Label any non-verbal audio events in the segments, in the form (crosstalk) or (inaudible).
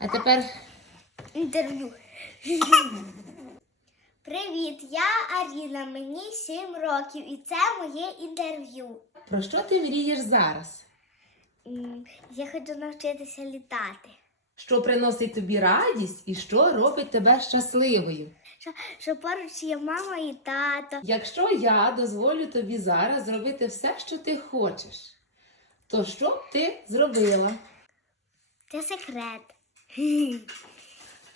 А тепер Інтерв'ю. Привіт, я Аріна, мені 7 років і це моє інтерв'ю. про що ти мрієш зараз? Я хочу навчитися літати. Що приносить тобі радість і що робить тебе щасливою? Що, що поруч є мама і тато. Якщо я дозволю тобі зараз зробити все, що ти хочеш, то що б ти зробила? Це секрет.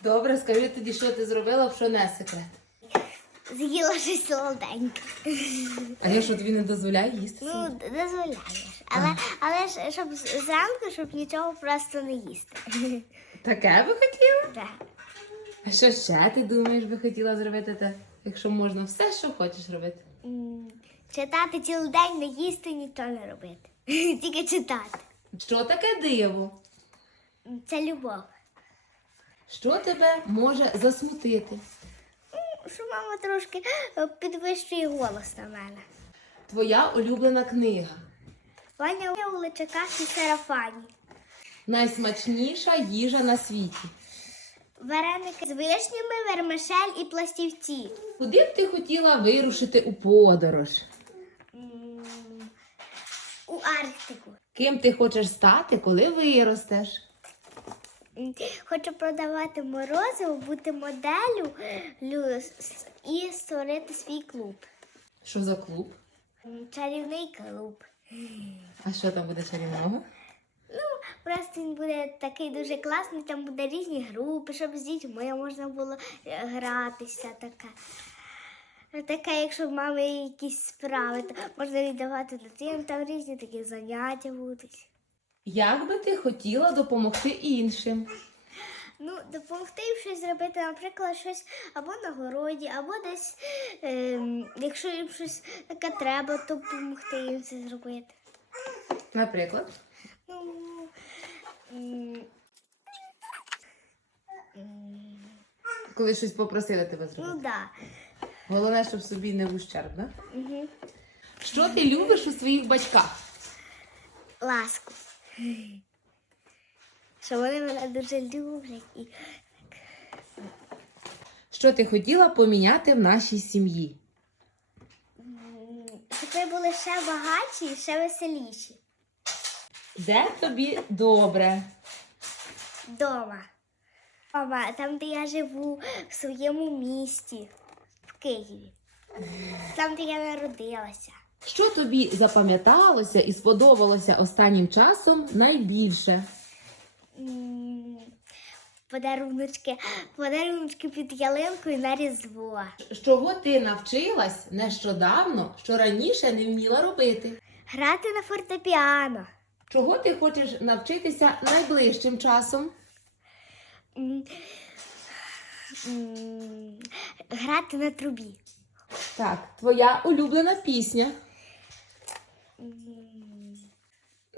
Добре, скажи тоді, що ти зробила, що не секрет. З'їла щось солоденьке. А я що тобі не дозволяю їсти? Ну, дозволяєш. Але, але ж щоб зранку, щоб нічого просто не їсти. Таке би хотіла? Так. А що ще ти думаєш, би хотіла зробити те, якщо можна все, що хочеш робити? Читати цілий день, не їсти, нічого не робити. (laughs) Тільки читати. Що таке диво? Це любов. Що тебе може засмутити? Що мама трошки е, підвищує голос на мене. Твоя улюблена книга. Ваня у личаках і сарафані. Найсмачніша їжа на світі. Вареники з вишнями, вермишель і пластівці. Куди б ти хотіла вирушити у подорож? У Арктику. Ким ти хочеш стати, коли виростеш? Хочу продавати морозиво, бути моделлю і створити свій клуб. Що за клуб? Чарівний клуб. А що там буде чарівного? Ну, просто він буде такий дуже класний, там буде різні групи, щоб з дітьми можна було е, гратися. Таке. Таке, якщо в мами якісь справи, то можна віддавати дитину, там різні такі заняття будуть. Як би ти хотіла допомогти іншим? Ну, допомогти їм щось зробити, наприклад, щось або на городі, або десь, ем, якщо їм щось таке треба, то допомогти їм це зробити. Наприклад, Ну, м, м, коли щось попросили тебе зробити. ну да. Головне, щоб собі не в ущерб, да? Угу. Що ти любиш у своїх батьках? Ласку. Що вони мене дуже люблять і Що ти хотіла поміняти в нашій сім'ї? щоб ви були ще багатші і ще веселіші. Де тобі добре? Дома. Мама, там, де я живу, в своєму місті, в Києві. Там, де я народилася. Що тобі запам'яталося і сподобалося останнім часом найбільше? Подаруночки, подаруночки під ялинкою на Різдво. Чого ти навчилась нещодавно, що раніше не вміла робити? Грати на фортепіано. Чого ти хочеш навчитися найближчим часом? М, м, Грати на трубі. Так, твоя улюблена пісня.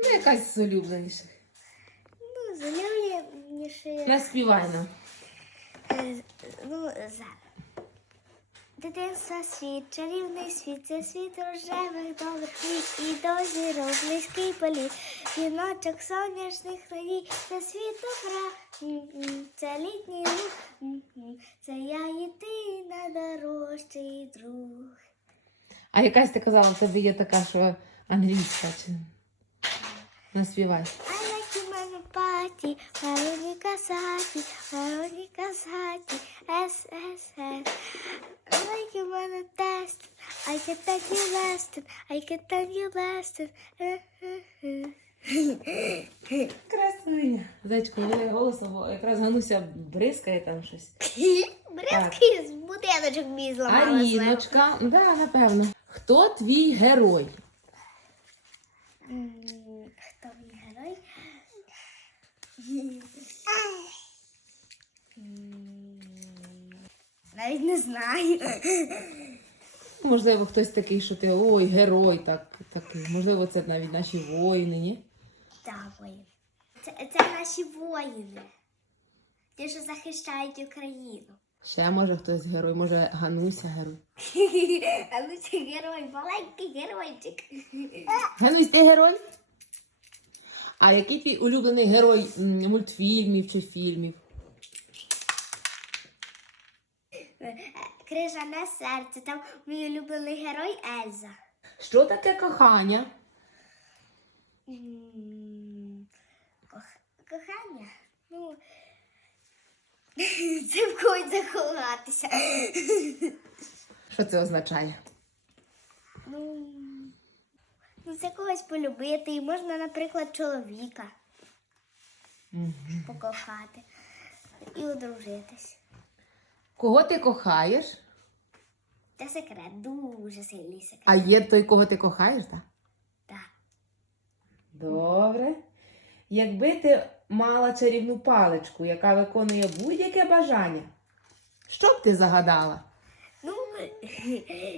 Ну, якась з улюбленіших. Ну, залюбленіше. Наспівай нам. Е, Ну, зараз. Дитинство світ, чарівний світ, це світ рожевих добрих квіт і до зірок близький політ. Віночок сонячних надій, це світ добра, це літній М-м, це я і ти найдорожчий друг. А якась ти казала, в тебе є така, що англійська чи наспівай. Veronica Sati, Veronica Sati, S, S, S. I like you, mama test, I can tell you last, I can tell you last. Красуня. Зайчко, не голосом, бо якраз Гануся бризкає там щось. (laughs) Бризки з будиночок мій зламала. Аріночка, да, напевно. Хто твій герой? Хто мій герой? Навіть не знаю. Можливо, хтось такий, що ти ой, герой, так, такий. Можливо, це навіть наші воїни, ні? Так, воїни. Це, це наші воїни. Ті, що захищають Україну. Ще може хтось герой, може Гануся герой. (laughs) А ну герой, маленький геройчик. (laughs) Ганусь, ти герой? А який твій улюблений герой мультфільмів чи фільмів? Крижане серце. Там мій улюблений герой Ельза. Що таке кохання? Кох- Кохання. Ну. Це в когось заховатися. Що це означає? Ну, ну, це когось полюбити. І можна, наприклад, чоловіка покохати і одружитись. Кого ти кохаєш? Це секрет, дуже сильний секрет. А є той, кого ти кохаєш, так? Так. Добре. Якби ти мала чарівну паличку, яка виконує будь-яке бажання, що б ти загадала? Ну, (laughs)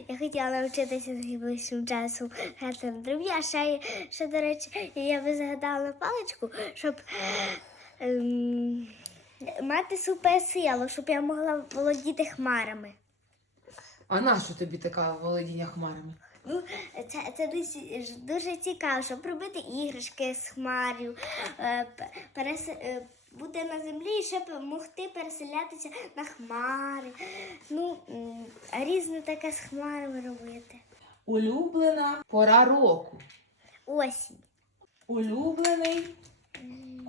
я хотіла навчитися найближчим часом грати на трубі, а ще, ще, до речі, я би загадала паличку, щоб ем, мати суперсилу, щоб я могла володіти хмарами. А нащо тобі така володіння хмарами? Ну, це, це дуже, дуже цікаво, щоб робити іграшки з хмарів, е, перес, е, бути на землі і ще могти переселятися на хмари. Ну, різне таке з хмарами робити. Улюблена пора року. Осінь. Улюблений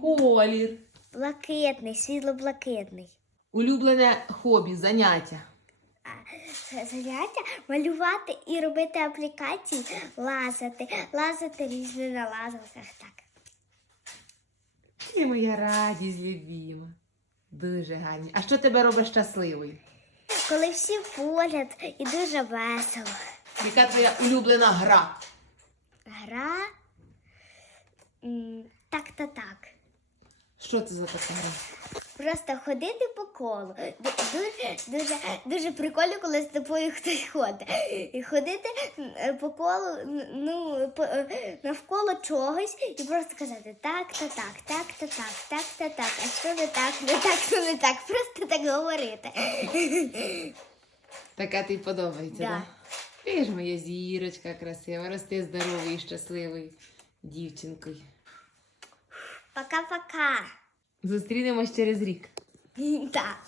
колір. Блакитний, світло-блакитний. Улюблене хобі, заняття. Заняття малювати і робити аплікації, лазати, лазати різне на лазерках. Так. Ти моя радість, любіма. Дуже гарні. А що тебе робить щасливою? Коли всі поряд і дуже весело. Яка твоя улюблена гра? Гра м, так та так. Що це за така гра? Просто ходити по колу. Дуже, дуже, дуже прикольно, коли з тобою хтось ходить. І ходити по колу, ну, по- е, навколо чогось і просто казати так та так, так та так, так та так, а що не так, не так, що не так. Просто так говорити. Така тобі подобається, Да. так? Ти ж моя зірочка красива, рости здоровою і щасливою дівчинкою. Пока-пока. Зустрінемось через рік. (laughs) Так.